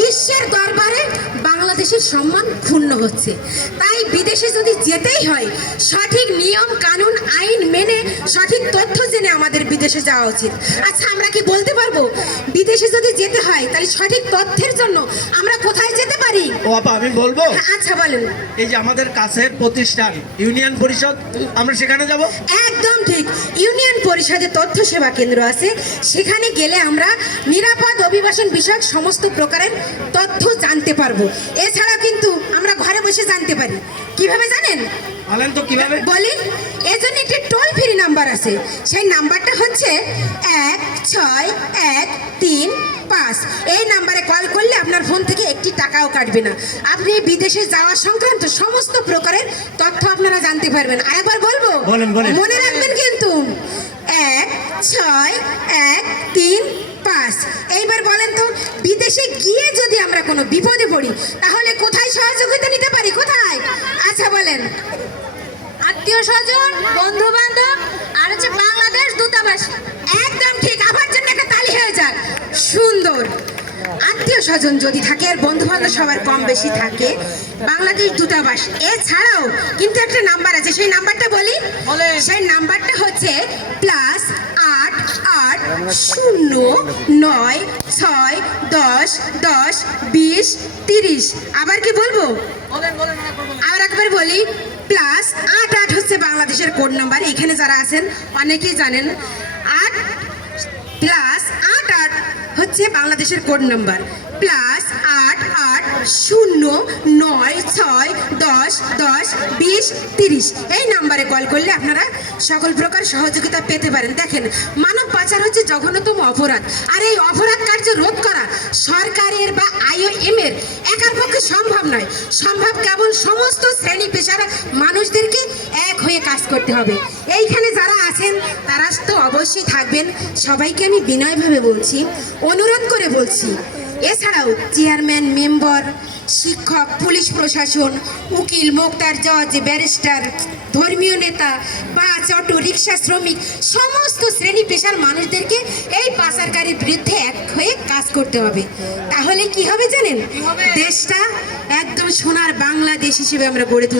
বিশ্বের দরবারে বাংলাদেশের সম্মান ক্ষুণ্ণ হচ্ছে। তাই বিদেশে যদি যেতেই হয় সঠিক নিয়ম কানুন আইন মেনে সঠিক তথ্য জেনে আমাদের বিদেশে যাওয়া উচিত। আচ্ছা, আমরা কি বলতে পারবো বিদেশে যদি যেতে হয় তাহলে সঠিক তথ্যের জন্য আমরা কোথায় যেতে পারি? ও আপা, আমি বলবো। আচ্ছা বলেন। এই যে আমাদের কাছের প্রতিষ্ঠান ইউনিয়ন পরিষদ, আমরা সেখানে যাব। একদম ঠিক। ইউনিয়ন পরিষদে তথ্য সেবা কেন্দ্র আছে, সেখানে গেলে আমরা নিরাপদ অভিবাসন বিষয়ক সমস্ত প্রকারের তথ্য জানতে পারবো। এছাড়া কিন্তু আমরা ঘরে বসে জানতে পারি। কিভাবে জানেন? বলেন তো কিভাবে। বলি, এজন্য একটি টোল ফ্রি নাম্বার আছে। সেই নাম্বারটা হচ্ছে 16135। এই নাম্বারে কল করলে আপনার ফোন থেকে একটি টাকাও কাটবে না। আপনি বিদেশে যাওয়া সংক্রান্ত সমস্ত প্রকারের তথ্য আপনারা জানতে পারবেন। আরেকবার বলবো, বলেন বলেন। মনে রাখবেন কিন্তু 16135। এইবার বলেন তো, বিদেশে গিয়ে যদি আমরা কোনো বিপদে পড়ি তাহলে কোথায় সহযোগিতা নিতে পারি? কোথায়? আচ্ছা বলেন। আত্মীয় স্বজন, বন্ধু বান্ধব, আর হচ্ছে বাংলাদেশ দূতাবাস। একদম ঠিক। আমার জন্য একটা তালি হয়ে যাক। সুন্দর। আত্মীয় স্বজন যদি থাকে আর বন্ধু বান্ধব সবার কম বেশি থাকে, বাংলাদেশ দূতাবাস। এছাড়াও কিন্তু একটা নাম্বার আছে, সেই নাম্বারটা বলি। সেই নাম্বারটা হচ্ছে +8 8 09 6 10 10 20 30। আবার কি বলবো? আর একবার বলি, +8 হচ্ছে বাংলাদেশের কোড নাম্বার। এখানে যারা আছেন অনেকেই জানেন। 8+8 হচ্ছে বাংলাদেশের কোড নাম্বার। +8 8 09 6 10 10 20 30। এই নাম্বারে কল করলে আপনারা সকল প্রকার সহযোগিতা পেতে পারেন। দেখেন, মানব পাচার হচ্ছে জঘন্যতম অপরাধ। আর এই অপরাধ কার্য রোধ করা সরকারের বা IOM এর একার পক্ষে সম্ভব নয়। সম্ভব কেবল সমস্ত শ্রেণী পেশার মানুষদেরকে এক হয়ে কাজ করতে হবে। এইখানে যারা আছেন তারা তো অবশ্যই থাকবেন। সবাইকে আমি বিনয়ভাবে বলছি, অনুরোধ করে বলছি। এছাড়াও চেয়ারম্যান, মেম্বার, শিক্ষক, পুলিশ প্রশাসন, উকিল, মোক্তার, জজ, ব্যারিস্টার, ধর্মীয় নেতা, বাস, অটো রিক্সা শ্রমিক, সমস্ত শ্রেণী পেশার মানুষদেরকে এই পাচারকারীর বিরুদ্ধে এক হয়ে কাজ করতে হবে। তাহলে কি হবে জানেন? দেশটা একদম সোনার বাংলাদেশ হিসেবে আমরা গড়ে তুলতে